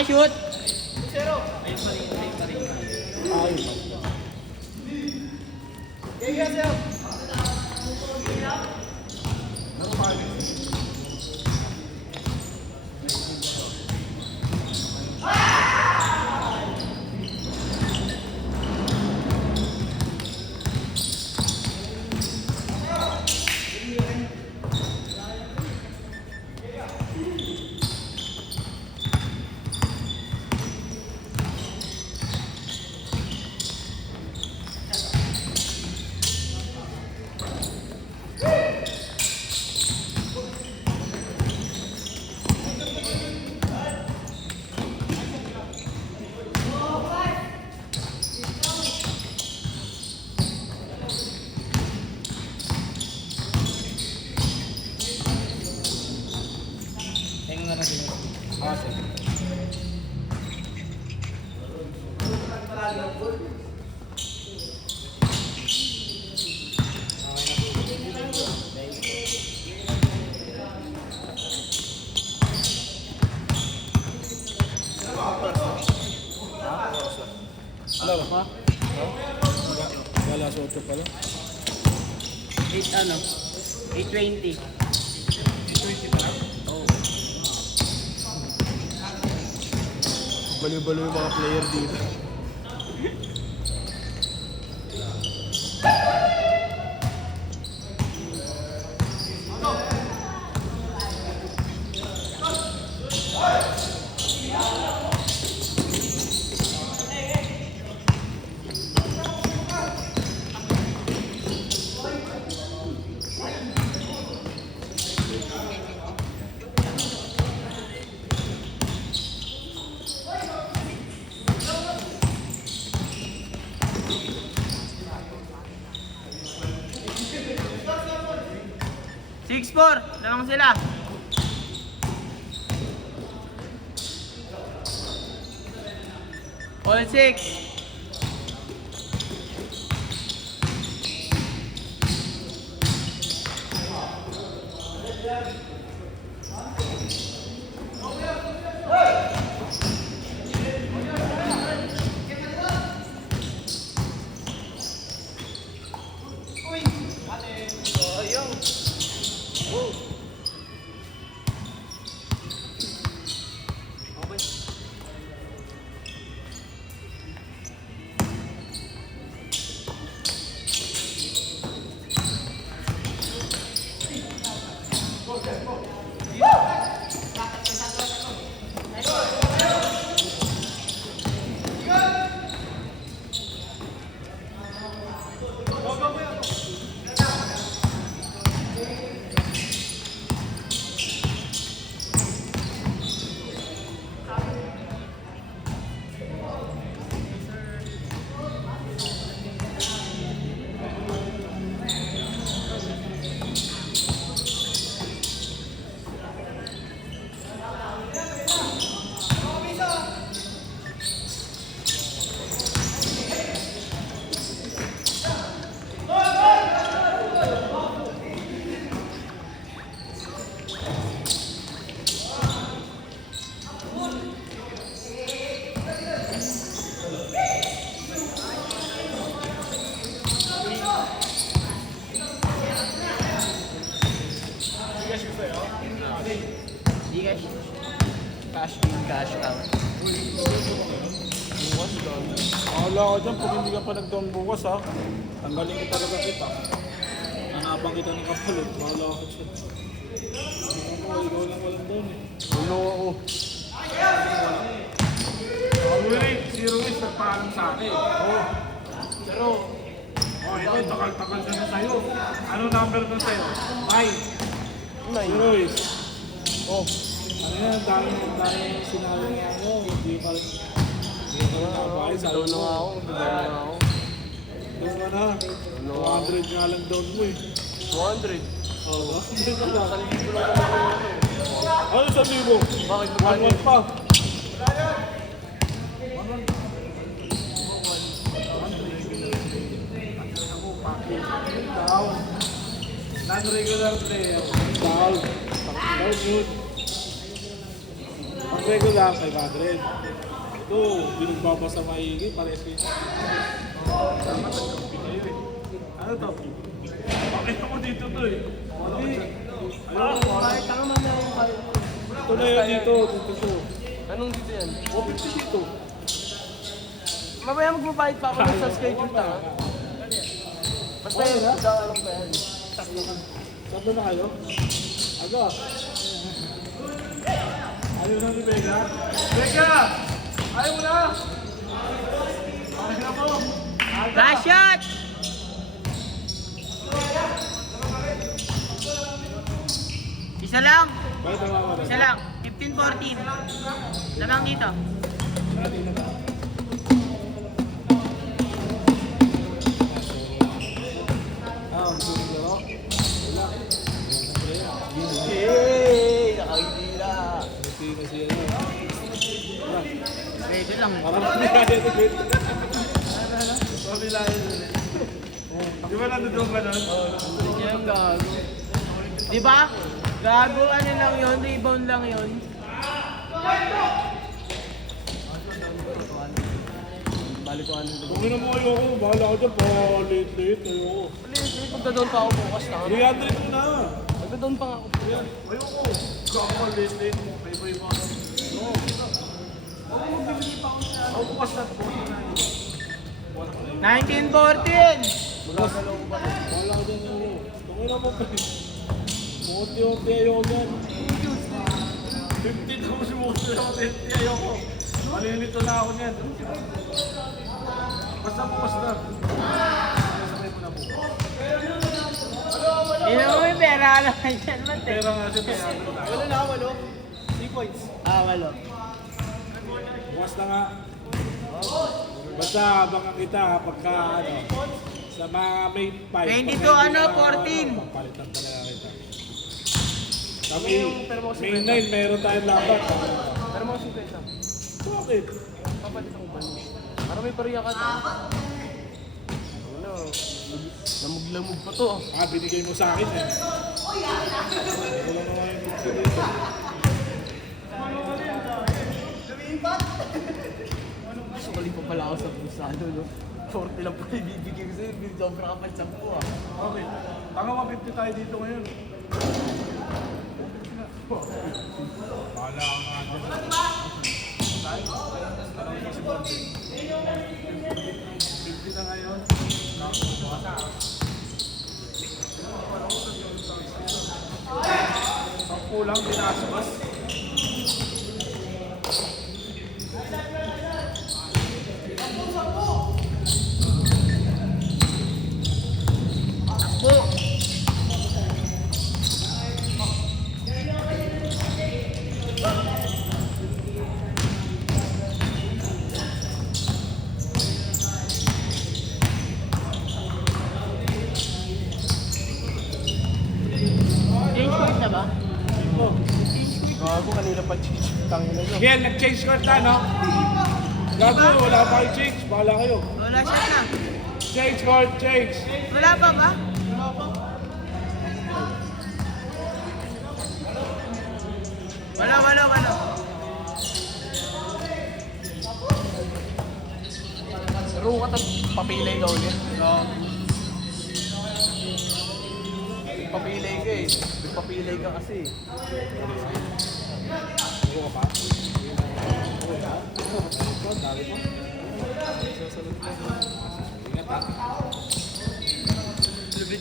Nakashoot! Wala ba? Wala sa 8 pala. 8:20. 20 pa lang? Oo. Baliw-baliw yung mga player dito. Six, 4. Lamang sila. All 6. Cash in, cash out. Bukas lang. Akala ko dyan, pag hindi ka pa nag-down bukas ha, tanggalin ko talaga kita. Nanabang kita ng kapalit. Akala ko dyan. Ikaw lang walang down eh. Ulo ako. Wala, zero is nagpaalam sa akin. Oo. Pero, ito, takal-takal siya na sa'yo. Ano number na sa'yo? 5. Zero is. Oh. Ano yan, dami sinabi niya ako. Hindi pa rin. Hindi pa rin nakabahay. Sabi mo. Doon na ako. Doon ka na. 200 nga lang down mo eh. 200. Oo. Nakalimutan lang ako. Ano sabi mo? Bakit 1-1 pa. Down. Non-regular player. Down. Down yun. Pag regular 500. Ito, hindi nagbabasa maigi, pares yun. Ano to? Pakita mo dito to eh. Kahit tanga man na yung kahit. Ito na yun dito, dito to. Anong dito yan? 450 dito. Mamaya magpapahit pa ako sa schedule tanga. Basta yun, alam ko yan. Sabi na kayo? Aga. Ayaw na ni Vega. Vega! Ayaw mo na! Pakita mo! Last shot! Isa lang. Bakit nawawalan? Isa lang. 15-14. Lamang dito. Ang sulit laro. Wala. Yay! Nakakitira! Hindi na siya yun. Pwede lang. Parang hindi kaya ito. Sorry lang yun. Di ba nandun ka nun? Hindi yan gago. Di ba? Gago, ano lang yun? Rebound lang yun. Balik ko ano dito. Kung ina mo ayoko, bahala ka dyan. Late. Ayoko. Ulit, magda-down pa ako bukas tanga. 300 mo na. Magda-down pa nga ako. Ayoko. Gako, late. May pa. No. Ako bukas na po. 19-14! Magagalaw ko ba? Bahala ka dyan. Ayoko. Kung ina mo pa. Unti-unti ayoko dyan. 50 ako sumusunod ako 50. Ayoko. Malilito na ako niyan. Basta bukas na. Sabay mo na po. Hindi naman may pera lang dyan, mate. Pera nga siya kaya. Wala na, walo. 3 points. Walo. Bukas na nga. Basta abangan kita pagka ano. Sa mga May 5. 22, ano, 14. Papalitan talaga kita. Kami, May 9 meron tayong laban. Pero mga 50. Bakit? Papalit ako ba? Para may pariya ka tanga. Ano? Lamog-lamog pa to. Binigay mo sa akin eh. Wala naman yung picture dito. Sumali pa pala ako sa pusado, no? 40 lang pala ibibigay ko sa'yo. Sobra ka pa sa ko, ah. Okay. Tanga 150 tayo dito ngayon. Bahala ka nga dyan. Tanong mo si Bondi. 50 na ngayon. Ang kulang, pinasabas. Takbo! Change court na ba? Gago, kanina pa tangin na yun. Miguel, nag-change court na, no? Gago, wala pa kayo change. Bahala kayo. Wala shot na. Change court, change. Wala pa ba? Wala. Pero ka papilay ka ulit. Papilay ka eh. Papilay ka kasi. Ano ka pa? Dami pa. Ingat ha. Lubid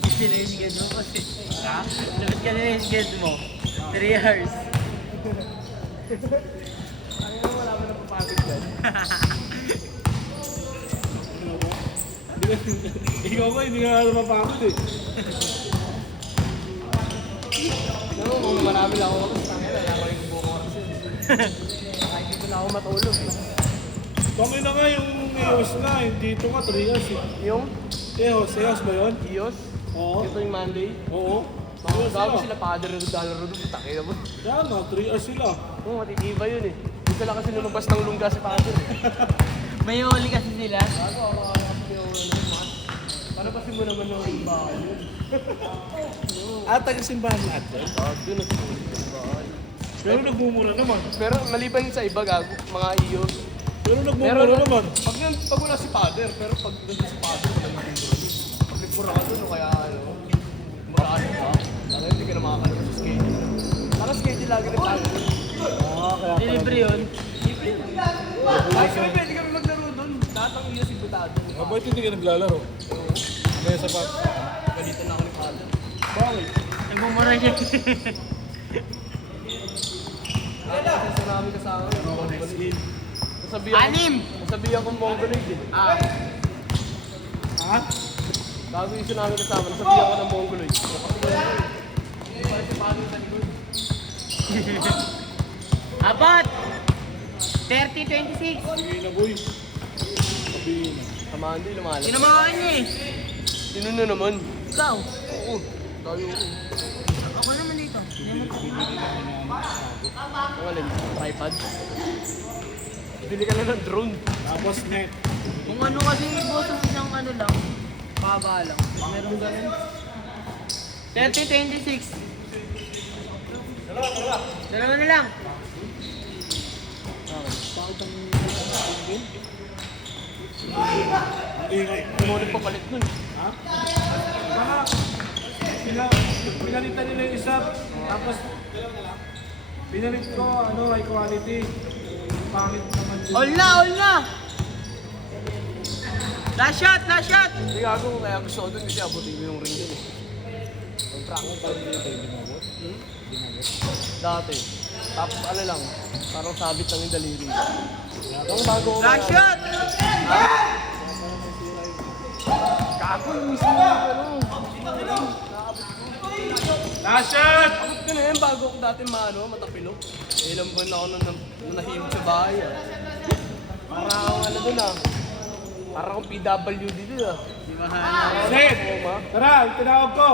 kasi na yung schedule mo kasi. Ha? Lubid ka na yung schedule mo. 3 hours. Ano na wala mo na papagod dyan? Ikaw ko, hindi ka na mapapagod eh. Pero kung marami lang ako, tangin na, ako yung buko oras yun. Kahit dito na ako matulog. Tangin na nga yung EOS na, hindi ito nga 3 years eh. Yung EOS ba yun? Ios, Oo. ito yung Monday. Oo. Gago sila padre ng dollar doon, takay na mo. Yan na, 3 years sila. Oo, matitiba yun eh. Dito lang kasi lumabas ng lungga si padre. May huli kasi sila. Gago, ako Para kasi mo naman yung simbahan yun. At taga-simbahan lahat yun. Doon at simbahan. Pero nagmumura naman. Pero maliban sa iba, gago, mga iyo. Pero nagmumura naman. Pag wala si father, pero pag nandun si father, wala naman yung brother. Pag nagpura ka dun, o kaya ano, muraan ka. Lalo hindi ka na makakalaman sa schedule. Saka schedule lagi ng tayo. Libre yun. Ay, kami pwede kami maglaro dun. Lahat ng iyo si Butado. Bakit hindi ka naglalaro? Kaya sa pa. Ganito na ako ni father. Bakit? Nagmumura siya. Kasi namin kasama yun. Nasabihan ko Mongoloid eh. Ah. Ha? Bago yung namin kasama, nasabihan ko ng Mongoloid. Kasi Mongoloid. Hindi pala si father sa likod. Abot! 30-26. Sige na boy. Sabihin na. Samahan din, lumalas. Tinamaan niya eh. Sino na naman? Ikaw. Oo. Tayo ko. Ako naman dito. Ang alin? Tripod? Bili ka na ng drone. Tapos net. Kung ano kasi boss ang isang ano lang, paba lang. Meron ganun. 30-26. Dalawa na lang. Ingay. Umulit pa palit nun. Ha? Pinalitan nila yung isa, tapos pinalit ko, ano, high quality. Pangit naman yun. All na, all na! Last shot, last shot! Hindi gago, kaya gusto ko dun kasi abutin ko yung ring dun eh. Ang track mo pa dati. Tapos ano lang, parang sabit lang yung daliri. Yung bago ko Last shot! gago yung mismo yung ano. Last shot! Abot ko na yan bago ako dati matapilok. Eh, ilang buwan na ako nung nahimik sa bahay ah. Parang akong ano dun ah. Parang akong PWD dun ah. Di ba? Sid! Tara, tinawag ko!